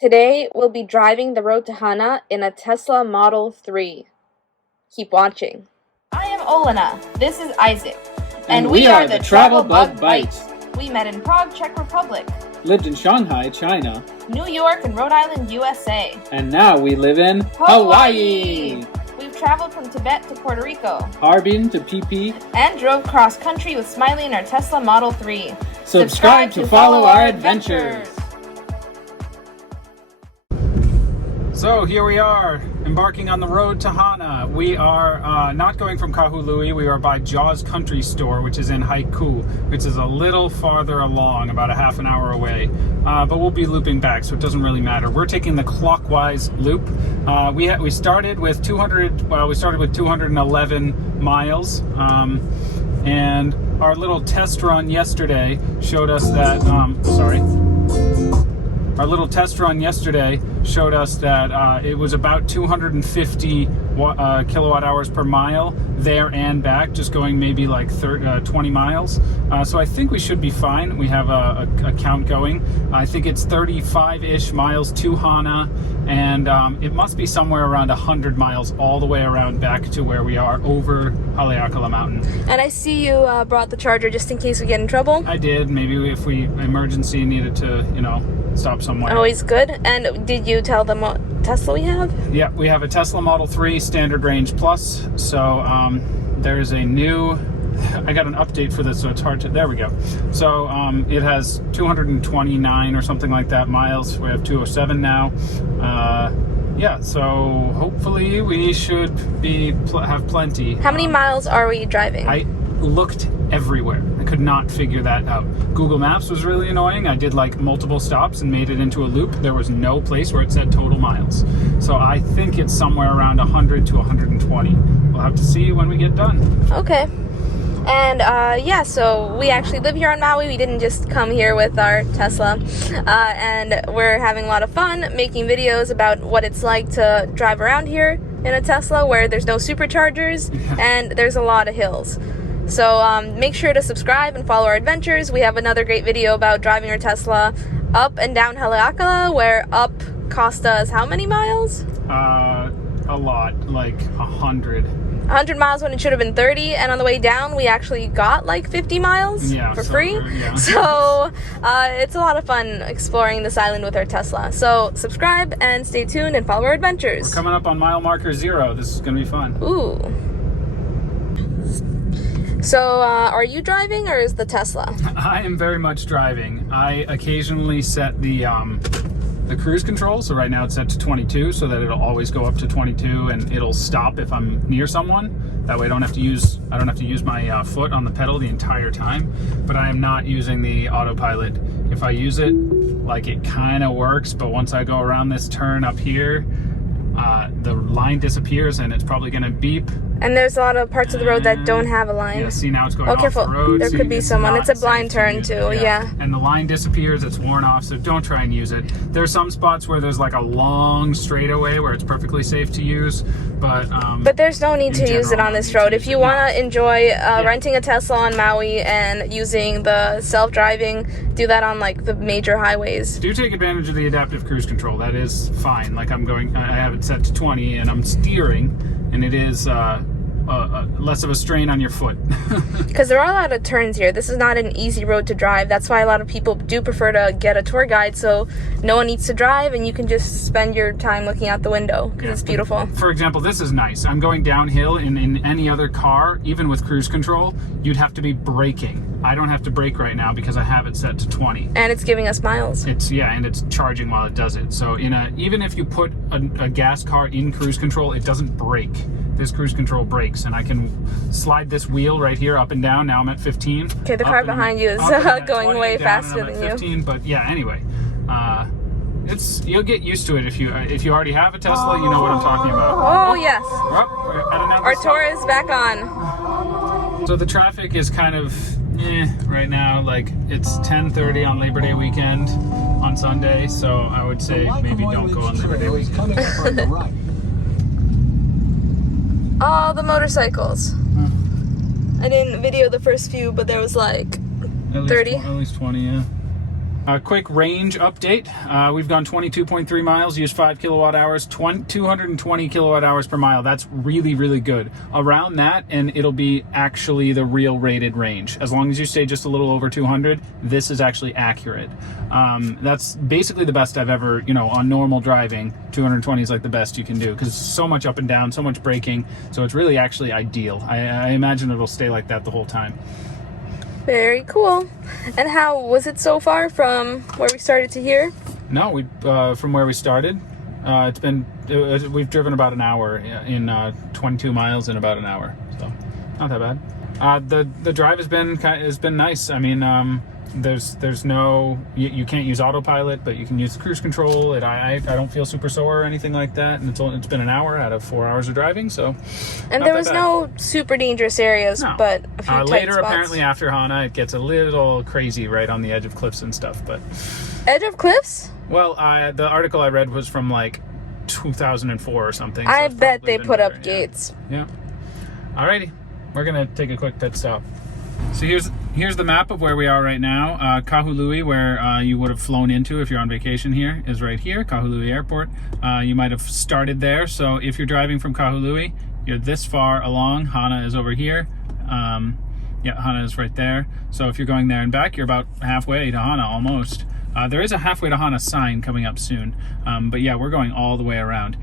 Today, we'll be driving the road to Hana in a Tesla Model 3. Keep watching. I am Olena. This is Isaac. And we are the TravelBugBite. We met in Prague, Czech Republic. Lived in Shanghai, China. New York and Rhode Island, USA. And now we live in Hawaii. We've traveled from Tibet to Puerto Rico. Harbin to PP. And drove cross country with Smiley in our Tesla Model 3. Subscribe to follow our adventures. So here we are, embarking on the road to Hana. We are not going from Kahului. We are by Jaws Country Store, which is in Haiku, which is a little farther along, about a half an hour away. But we'll be looping back, so it doesn't really matter. We're taking the clockwise loop. We started with 211 miles, and our little test run yesterday showed us that. Our little test run yesterday showed us that it was about 250 kilowatt hours per mile there and back, just going maybe like 20 miles. So I think we should be fine. We have a count going. I think it's 35-ish miles to Hana, and it must be somewhere around 100 miles all the way around back to where we are over Haleakala Mountain. And I see you brought the charger just in case we get in trouble. I did. Maybe if we emergency needed to, stop somewhere. Always good. And did you tell them what Tesla we have? Yeah, we have a Tesla Model 3 Standard Range Plus. So there's a new, I got an update for this, so it's hard to, there we go. So it has 229 or something like that miles. We have 207 now. Yeah, so hopefully we should have plenty. How many miles are we driving? I looked everywhere. I could not figure that out. Google Maps was really annoying. I did like multiple stops and made it into a loop. There was no place where it said total miles. So I think it's somewhere around 100 to 120. We'll have to see when we get done. Okay. And yeah, so we actually live here on Maui. We didn't just come here with our Tesla. And we're having a lot of fun making videos about what it's like to drive around here in a Tesla where there's no superchargers and there's a lot of hills. So make sure to subscribe and follow our adventures. We have another great video about driving our Tesla up and down Haleakala, where up cost us how many miles? A lot, like 100. 100 miles when it should have been 30, and on the way down we actually got like 50 miles for free. Yeah. So it's a lot of fun exploring this island with our Tesla. So subscribe and stay tuned and follow our adventures. We're coming up on mile marker 0. This is going to be fun. Ooh. So, are you driving or is the Tesla? I am very much driving. I occasionally set the cruise control, so right now it's set to 22, so that it'll always go up to 22, and it'll stop if I'm near someone. That way I don't have to use my foot on the pedal the entire time. But I am not using the autopilot. If I use it, like, it kind of works, but once I go around this turn up here, the line disappears and it's probably going to beep. And there's a lot of parts of the road that don't have a line. Yeah, see, now it's going off careful. The road. There could be someone. It's a blind turn too, yeah. And the line disappears, it's worn off, so don't try and use it. There's some spots where there's like a long straightaway where it's perfectly safe to use, but there's no need to use it on this road. If you want to enjoy renting a Tesla on Maui and using the self-driving, do that on like the major highways. Do take advantage of the adaptive cruise control. That is fine. Like I have it set to 20 and I'm steering, and it is less of a strain on your foot. Because there are a lot of turns here. This is not an easy road to drive. That's why a lot of people do prefer to get a tour guide, so no one needs to drive and you can just spend your time looking out the window because it's beautiful. For example, this is nice. I'm going downhill, and in any other car, even with cruise control, you'd have to be braking. I don't have to brake right now because I have it set to 20. And it's giving us miles. And it's charging while it does it. So even if you put a gas car in cruise control, it doesn't brake. This cruise control brakes, and I can slide this wheel right here up and down. Now I'm at 15. Okay, the car behind you is going way faster than 15, you. But yeah, anyway, you'll get used to it if you already have a Tesla. You know what I'm talking about. Oh yes. We're at another Our stop. tour is back on. So the traffic is kind of right now. Like it's 10:30 on Labor Day weekend on Sunday, so I would say maybe don't go on Labor Day weekend. Oh, the motorcycles. I didn't video the first few, but there was like 30. At least 20, yeah. Quick range update. We've gone 22.3 miles, used 5 kilowatt hours, 220 kilowatt hours per mile. That's really, really good. Around that, and it'll be actually the real rated range. As long as you stay just a little over 200, this is actually accurate. That's basically the best I've ever, on normal driving, 220 is like the best you can do because so much up and down, so much braking. So it's really actually ideal. I imagine it'll stay like that the whole time. Very cool. And how was it so far from where we started to here? No, from where we started, we've driven about an hour in 22 miles in about an hour, so not that bad. The drive has been nice. I mean, there's no you can't use autopilot, but you can use the cruise control. I don't feel super sore or anything like that, and it's been an hour out of 4 hours of driving, so. And there was no super dangerous areas, no. But a few later spots. Apparently after Hana it gets a little crazy right on the edge of cliffs and stuff, but. Edge of cliffs? Well, the article I read was from like 2004 or something. So I bet they put up gates. Yeah. Alrighty, we're gonna take a quick pit stop. So here's the map of where we are right now. Kahului, where you would have flown into if you're on vacation here, is right here, Kahului Airport. You might have started there, so if you're driving from Kahului, you're this far along. Hana is over here. Yeah, Hana is right there. So if you're going there and back, you're about halfway to Hana, almost. There is a halfway to Hana sign coming up soon. But yeah, we're going all the way around.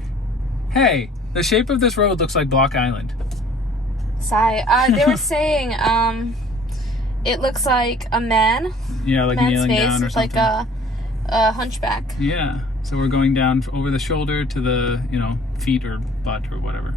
Hey, the shape of this road looks like Block Island. Sigh. They were saying, it looks like a man. Yeah, like kneeling down or something. Like a hunchback. Yeah. So we're going down over the shoulder to the, feet or butt or whatever.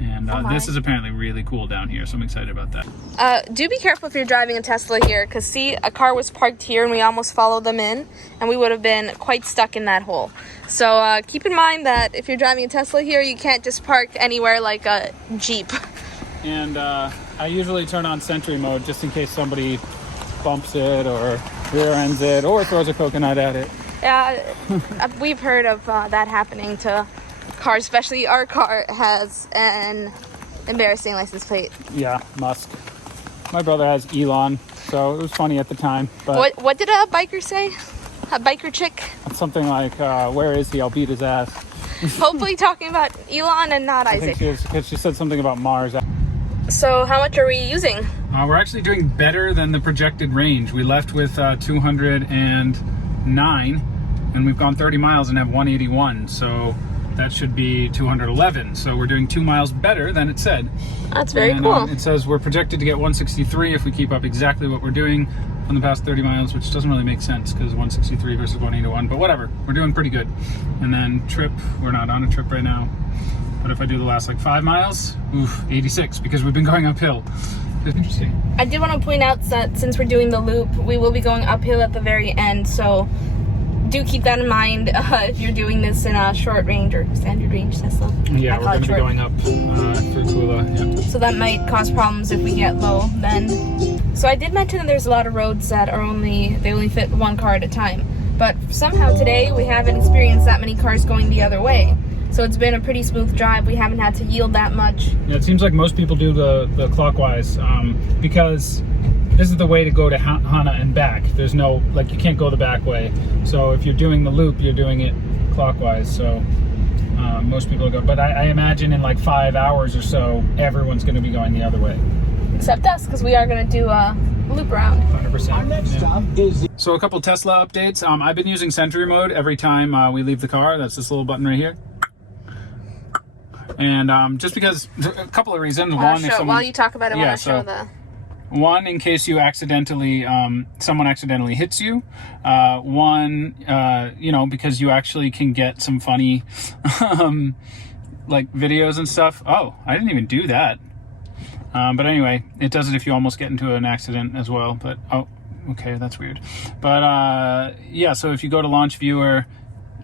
And this is apparently really cool down here, so I'm excited about that. Do be careful if you're driving a Tesla here, because see, a car was parked here and we almost followed them in, and we would have been quite stuck in that hole. So keep in mind that if you're driving a Tesla here, you can't just park anywhere like a Jeep. And I usually turn on Sentry mode just in case somebody bumps it or rear ends it or throws a coconut at it. Yeah, we've heard of that happening to cars, especially our car has an embarrassing license plate. Yeah, Musk. My brother has Elon, so it was funny at the time. But what did a biker say? A biker chick? Something like, where is he? I'll beat his ass. Hopefully talking about Elon and not Isaac. I think she said something about Mars. So how much are we using? We're actually doing better than the projected range. We left with 209, and we've gone 30 miles and have 181. So that should be 211. So we're doing 2 miles better than it said. That's very cool. It says we're projected to get 163 if we keep up exactly what we're doing on the past 30 miles, which doesn't really make sense because 163 versus 181, but whatever. We're doing pretty good. And then trip, we're not on a trip right now. But if I do the last 5 miles, 86, because we've been going uphill. It's interesting. I did want to point out that since we're doing the loop, we will be going uphill at the very end, so do keep that in mind if you're doing this in a short range or standard range Tesla. Yeah, we're going to be going up through Kula. Yeah. So that might cause problems if we get low then. So I did mention that there's a lot of roads that are they only fit one car at a time. But somehow today we haven't experienced that many cars going the other way. So it's been a pretty smooth drive. We haven't had to yield that much. Yeah, it seems like most people do the clockwise because this is the way to go to Hana and back. There's no, you can't go the back way. So if you're doing the loop, you're doing it clockwise. So most people go, but I imagine in 5 hours or so, everyone's going to be going the other way. Except us, because we are going to do a loop around. 100%. Our next stop is... So a couple Tesla updates. I've been using Sentry mode every time we leave the car. That's this little button right here. And just because, a couple of reasons. One, if someone, while you talk about it, I want to show the... One, in case you accidentally, someone accidentally hits you. One, because you actually can get some funny, videos and stuff. Oh, I didn't even do that. But anyway, it does it if you almost get into an accident as well. But, oh, okay, that's weird. But, yeah, so if you go to Launch Viewer...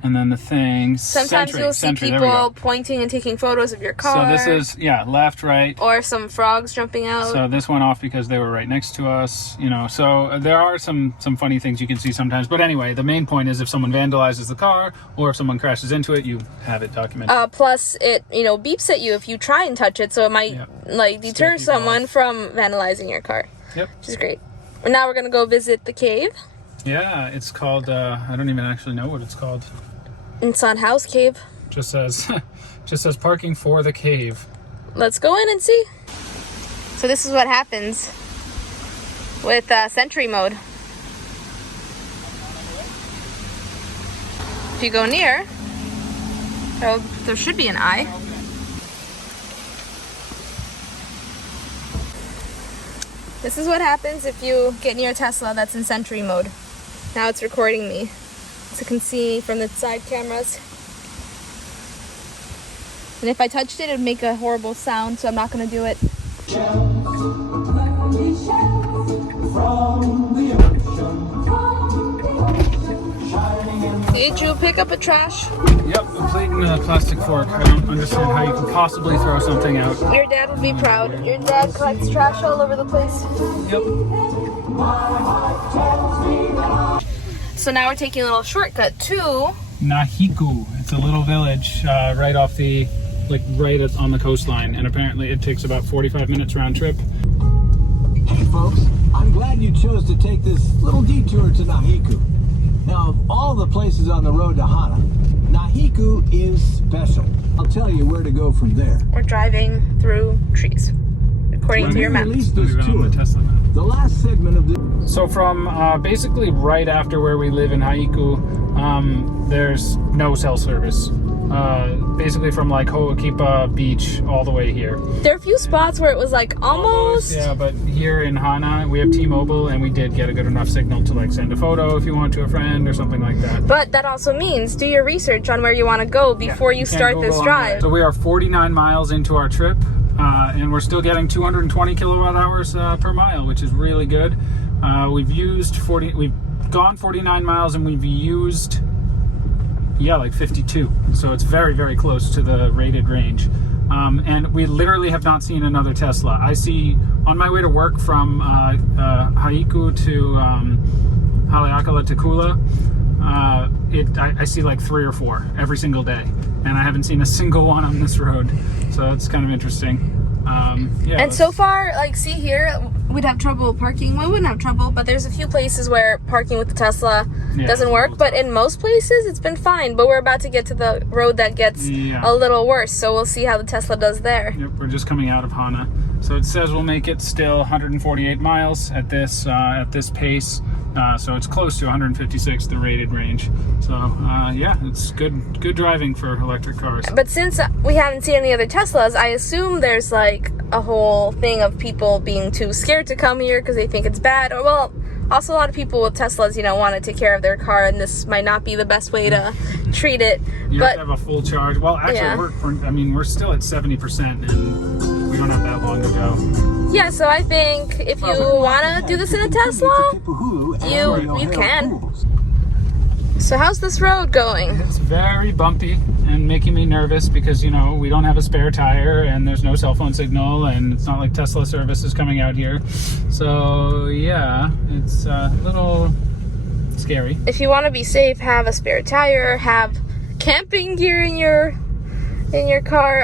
And then the thing. Sometimes you'll see people pointing and taking photos of your car. So this is, left, right. Or some frogs jumping out. So this went off because they were right next to us, So there are some funny things you can see sometimes. But anyway, the main point is if someone vandalizes the car or if someone crashes into it, you have it documented. Plus, it, beeps at you if you try and touch it. So it might, deter someone from vandalizing your car. Yep. Which is great. Now we're going to go visit the cave. Yeah, it's called, I don't even actually know what it's called. It's on House Cave. Just says, just says parking for the cave. Let's go in and see. So this is what happens with Sentry mode. If you go near, oh, there should be an eye. This is what happens if you get near a Tesla that's in Sentry mode. Now it's recording me, so you can see from the side cameras. And if I touched it, it would make a horrible sound, so I'm not going to do it. Did you pick up a trash? Yep, a plate and a plastic fork. I don't understand how you could possibly throw something out. Your dad would be proud. Your dad collects trash all over the place. Yep. So now we're taking a little shortcut to Nahiku. It's a little village right off the, right on the coastline, and apparently it takes about 45 minutes round trip. Hey folks, I'm glad you chose to take this little detour to Nahiku. Now, of all the places on the road to Hana, Nahiku is special. I'll tell you where to go from there. We're driving through trees, according to your map. Release this tour, the last segment of the... So from basically right after where we live in Haiku, there's no cell service. Basically from like Ho'okipa Beach all the way here. There are a few spots where it was like almost. Yeah, but here in Hana we have T-Mobile, and we did get a good enough signal to like send a photo if you want to a friend or something like that. But that also means do your research on where you want to go before you start this drive. So we are 49 miles into our trip, and we're still getting 220 kilowatt hours per mile, which is really good. We've gone 49 miles and we've used like 52, so it's very, very close to the rated range. And we literally have not seen another Tesla. I see on my way to work from Haiku to Haleakala to Kula, I see like 3 or 4 every single day, and I haven't seen a single one on this road, so it's kind of interesting. Yeah, and so far, like, see here, we'd have trouble parking. We wouldn't have trouble, but there's a few places where parking with the Tesla doesn't work. But in most places, it's been fine. But we're about to get to the road that gets a little worse, so we'll see how the Tesla does there. Yep, we're just coming out of Hana. So it says we'll make it still 148 miles at this pace. So it's close to 156, the rated range. So yeah, it's good driving for electric cars. But since we haven't seen any other Teslas, I assume there's like a whole thing of people being too scared to come here because they think it's bad. Or well, also a lot of people with Teslas, want to take care of their car, and this might not be the best way to treat it. You have to have a full charge. Well, actually, we're still at 70%, and we don't have that long to go. Yeah, so I think if you want to do this in a Tesla, you can. So how's this road going? It's very bumpy and making me nervous because, we don't have a spare tire and there's no cell phone signal, and it's not like Tesla service is coming out here. So yeah, it's a little scary. If you want to be safe, have a spare tire, have camping gear in your car.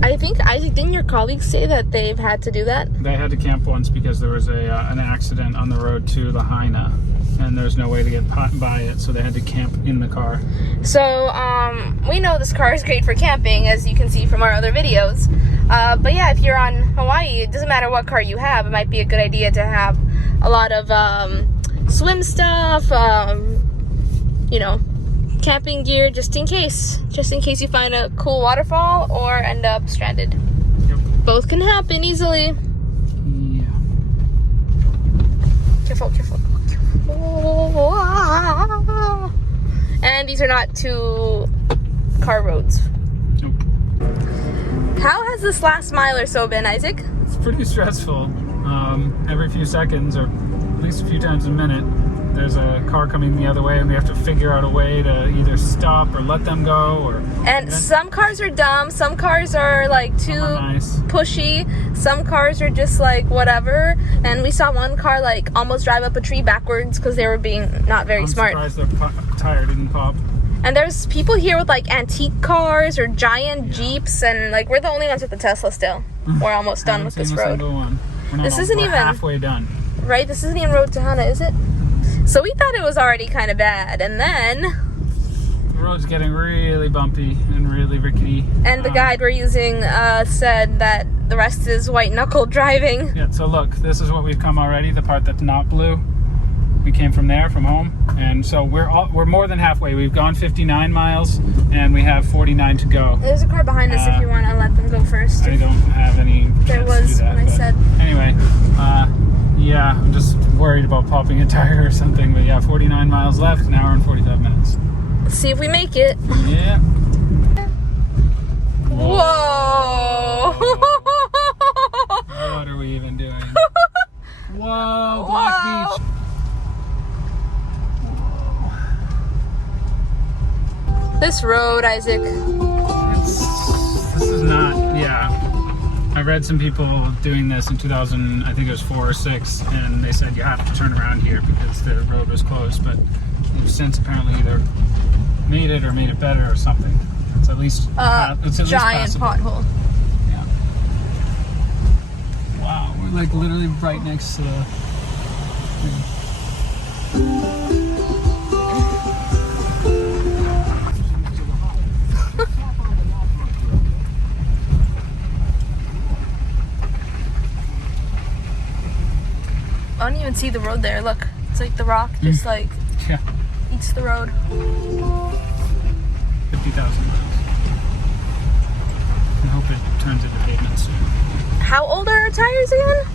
I think didn't your colleagues say that they've had to do that? They had to camp once because there was an accident on the road to the Hana, and there's no way to get by it, so they had to camp in the car. So we know this car is great for camping, as you can see from our other videos. But yeah, if you're on Hawaii, it doesn't matter what car you have. It might be a good idea to have a lot of swim stuff, camping gear just in case you find a cool waterfall or end up stranded. Yep. Both can happen easily. Yeah. Careful. And these are not 2-car roads. Nope. How has this last mile or so been, Isaac? It's pretty stressful. Every few seconds, or at least a few times a minute, there's a car coming the other way, and we have to figure out a way to either stop or let them go. And some cars are dumb, some cars are like too pushy, some cars are just like whatever. And we saw one car like almost drive up a tree backwards because they were being not very smart. I'm surprised their tire didn't pop. And there's people here with like antique cars or giant Jeeps, and like we're the only ones with the Tesla still. We're almost done with this road. We're This isn't even halfway done. Right? This isn't even road to Hana, is it? So we thought it was already kind of bad, and then The road's getting really bumpy and really rickety. and the guide we're using said that the rest is white knuckle driving. Yeah, so look, this is what we've come already, the part that's not blue. We came from there, from home, and so we're more than halfway. We've gone 59 miles, and we have 49 to go. There's a car behind us if you want to let them go first. I don't have any There chance to was do that, when I but said. Anyway, yeah, I'm just worried about popping a tire or something, but yeah, 49 miles left, an hour and 45 minutes. Let's see if we make it. Yeah. Whoa! What are we even doing? Whoa, Black Beach. This road, Isaac. This is not, yeah. I read some people doing this in 2000, I think it was 4 or 6, and they said you have to turn around here because the road was closed, but they've since apparently either made it or made it better or something. It's at least, it's at least Giant passable. pothole. Yeah. Wow, we're like literally right next to the... I don't even see the road there. Look, it's like the rock just like Yeah. eats the road. 50,000 miles. I hope it turns into pavement soon. How old are our tires again?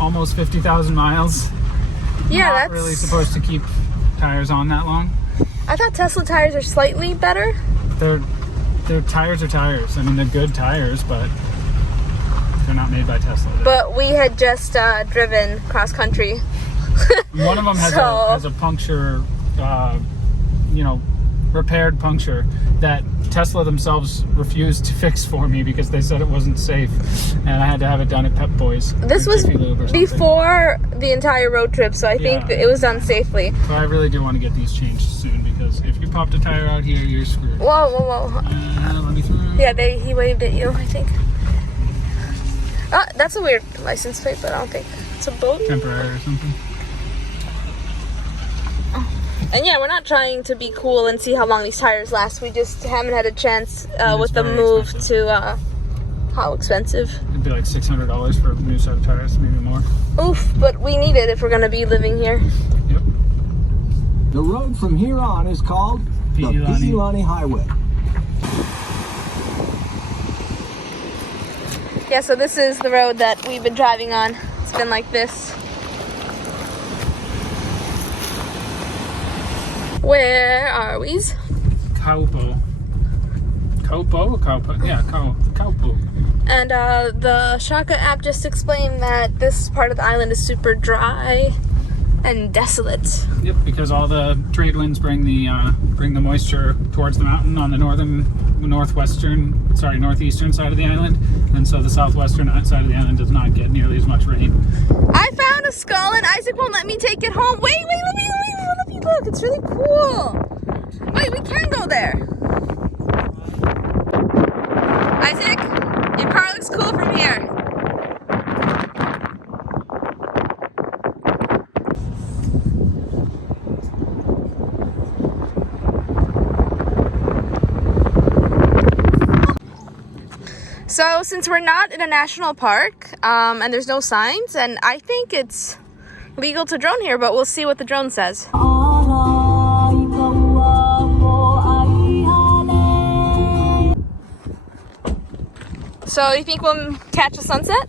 Almost 50,000 miles. Yeah, Not that's really supposed to keep tires on that long. I thought Tesla tires are slightly better. Their tires are tires. I mean, they're good tires, but they're not made by Tesla. But we had just driven cross country. One of them has, So- has a puncture, repaired puncture that Tesla themselves refused to fix for me because they said it wasn't safe, and I had to have it done at Pep Boys. This or was Jiffy Lube or something. before the entire road trip, so I think Yeah. that it was done safely. So I really do want to get these changed soon because if you popped a tire out here, you're screwed. Whoa, whoa, whoa. Let me through. Yeah, he waved at you, I think. That's a weird license plate, but I don't think it's a boat. Temporary or something. And yeah, we're not trying to be cool and see how long these tires last. We just haven't had a chance with the very move expensive. to how expensive. It'd be like $600 for a new set of tires, maybe more. Oof, but we need it if we're gonna be living here. Yep. The road from here on is called the Piilani. Piilani Highway. Yeah, so this is the road that we've been driving on. It's been like this. Where are we? Kaupo. Kaupo? Kaupo? Yeah, Kaupo. And the Shaka app just explained that this part of the island is super dry and desolate. Yep, because all the trade winds bring the moisture towards the mountain on the northeastern side of the island, and so the southwestern side of the island does not get nearly as much rain. I found a skull and Isaac won't let me take it home. Wait, let me look. It's really cool. Wait, we can go there. Isaac, your car looks cool from here. So since we're not in a national park and there's no signs, and I think it's legal to drone here, but we'll see what the drone says. So you think we'll catch a sunset?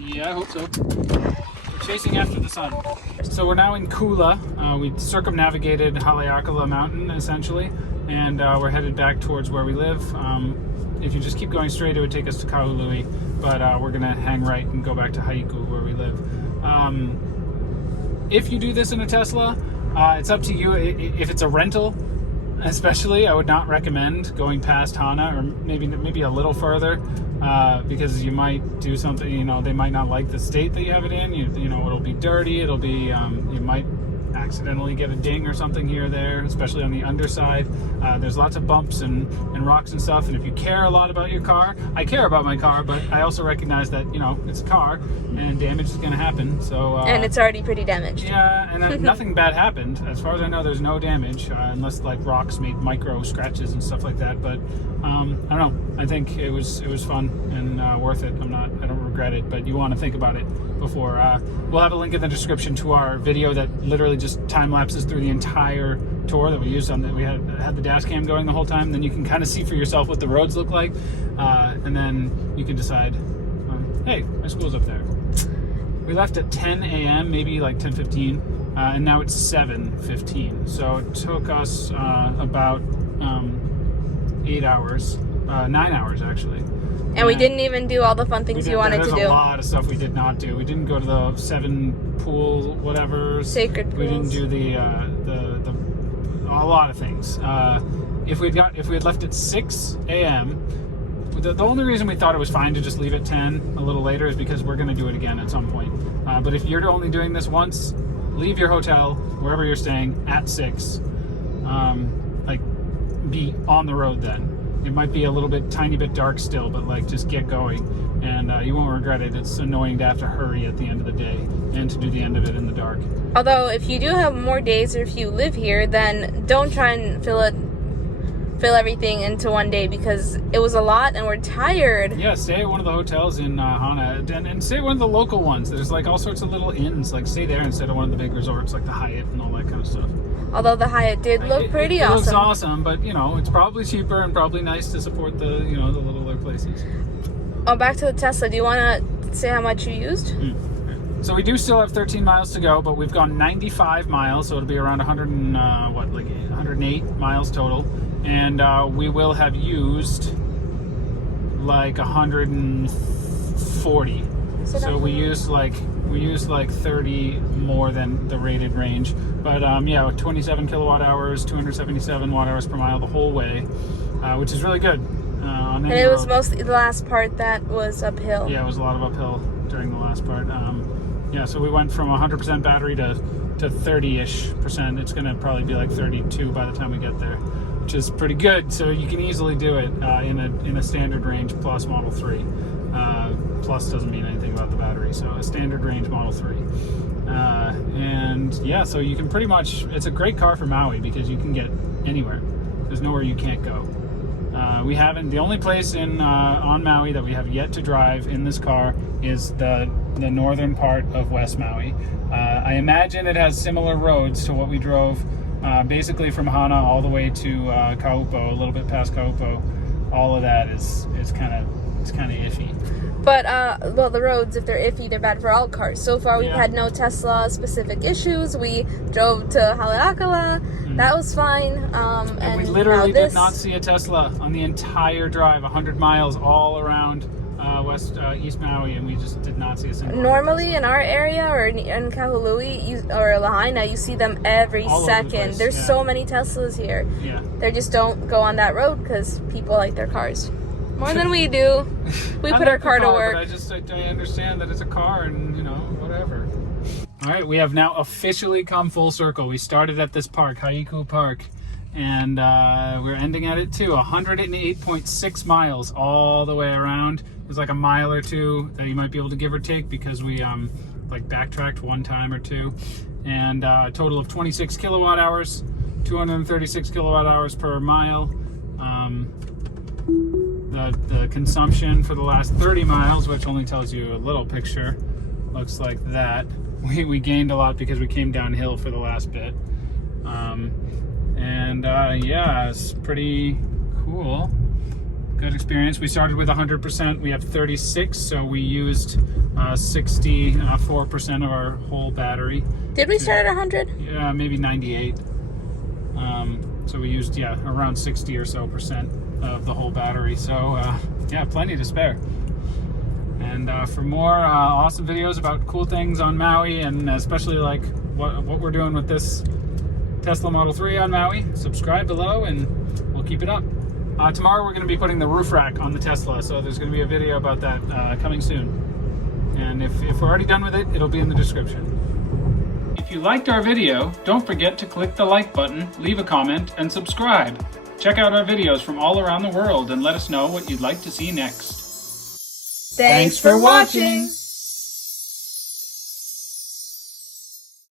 Yeah, I hope so. We're chasing after the sun. So we're now in Kula. We circumnavigated Haleakala Mountain, essentially, and we're headed back towards where we live. If you just keep going straight, it would take us to Kahului, but we're going to hang right and go back to Haiku, where we live. If you do this in a Tesla, it's up to you. If it's a rental, especially, I would not recommend going past Hana, or maybe a little further, because you might do something, they might not like the state that you have it in. It'll be dirty. It'll be, you might accidentally get a ding or something here or there, especially on the underside. There's lots of bumps and rocks and stuff, and if you care a lot about your car, I care about my car, but I also recognize that, you know, it's a car and damage is going to happen. So and it's already pretty damaged. Yeah, and nothing bad happened. As far as I know, there's no damage, unless like rocks made micro scratches and stuff like that. But I don't know. I think it was fun and worth it. I don't regret it, but you want to think about it before. We'll have a link in the description to our video that literally just time lapses through the entire tour that we used on that. We had the dash cam going the whole time. Then you can kind of see for yourself what the roads look like, and then you can decide. Hey, my school's up there. We left at 10 a.m., maybe like 10:15, and now it's 7:15. So it took us about 8 hours, 9 hours actually. And we didn't even do all the fun things you wanted to do. There's a lot of stuff we did not do. We didn't go to the 7 pool, whatever. Sacred pools. We didn't do a lot of things. If we had left at 6 a.m., the only reason we thought it was fine to just leave at 10 a little later is because we're going to do it again at some point. But if you're only doing this once, leave your hotel, wherever you're staying, at 6. Like, be on the road then. It might be a little bit, tiny bit dark still, but like, just get going. And you won't regret it. It's annoying to have to hurry at the end of the day and to do the end of it in the dark. Although, if you do have more days or if you live here, then don't try and fill everything into one day, because it was a lot and we're tired. Yeah, stay at one of the hotels in Hana, and stay at one of the local ones. There's like all sorts of little inns. Like, stay there instead of one of the big resorts like the Hyatt and all that kind of stuff. Although the Hyatt did look pretty awesome. It looks awesome, but you know, it's probably cheaper and probably nice to support the, you know, the littler places. Oh, back to the Tesla. Do you want to say how much you used? So we do still have 13 miles to go, but we've gone 95 miles, so it'll be around 108 miles total. And we will have used like 140. So we used like 30 more than the rated range. But yeah, 27 kilowatt hours, 277 watt hours per mile the whole way, which is really good. And it was mostly the last part that was uphill. Yeah, it was a lot of uphill during the last part. Yeah, so we went from 100% battery to 30-ish%. It's going to probably be like 32 by the time we get there, which is pretty good. So you can easily do it in a standard range plus Model 3. Plus doesn't mean anything about the battery, so a standard range Model 3. And yeah, so you can pretty much, it's a great car for Maui because you can get anywhere. There's nowhere you can't go. The only place on Maui that we have yet to drive in this car is the northern part of West Maui. I imagine it has similar roads to what we drove basically from Hana all the way to Kaupo, a little bit past Kaupo. All of that is kind of iffy. But well, the roads, if they're iffy, they're bad for all cars. So far, we've had no Tesla specific issues. We drove to Haleakala. That was fine. And we literally did not see a Tesla on the entire drive, 100 miles all around East Maui, and we just did not see a single one. Normally in our area or in Kahului or Lahaina, you see them every second. There's so many Teslas here. Yeah. They just don't go on that road because people like their cars more than we do. We put our car to work. But I understand that it's a car and, you know, whatever. All right, we have now officially come full circle. We started at this park, Haiku Park, and we're ending at it too. 108.6 miles all the way around. There's like a mile or two that you might be able to give or take because we like backtracked one time or two. And a total of 26 kilowatt hours, 236 kilowatt hours per mile. The consumption for the last 30 miles, which only tells you a little picture, looks like that. We gained a lot because we came downhill for the last bit. Yeah, it's pretty cool. Good experience. We started with 100%. We have 36, so we used 64% of our whole battery. Did we start at 100? Yeah, maybe 98. So we used, around 60 or so percent of the whole battery. So yeah, plenty to spare. And for more awesome videos about cool things on Maui, and especially like what we're doing with this Tesla Model 3 on Maui, subscribe below and we'll keep it up. Tomorrow we're going to be putting the roof rack on the Tesla, so there's going to be a video about that coming soon. And if we're already done with it, it'll be in the description. If If you liked our video, don't forget to click the like button, leave a comment, and subscribe. Check out our videos from all around the world and let us know what you'd like to see next. Thanks for watching!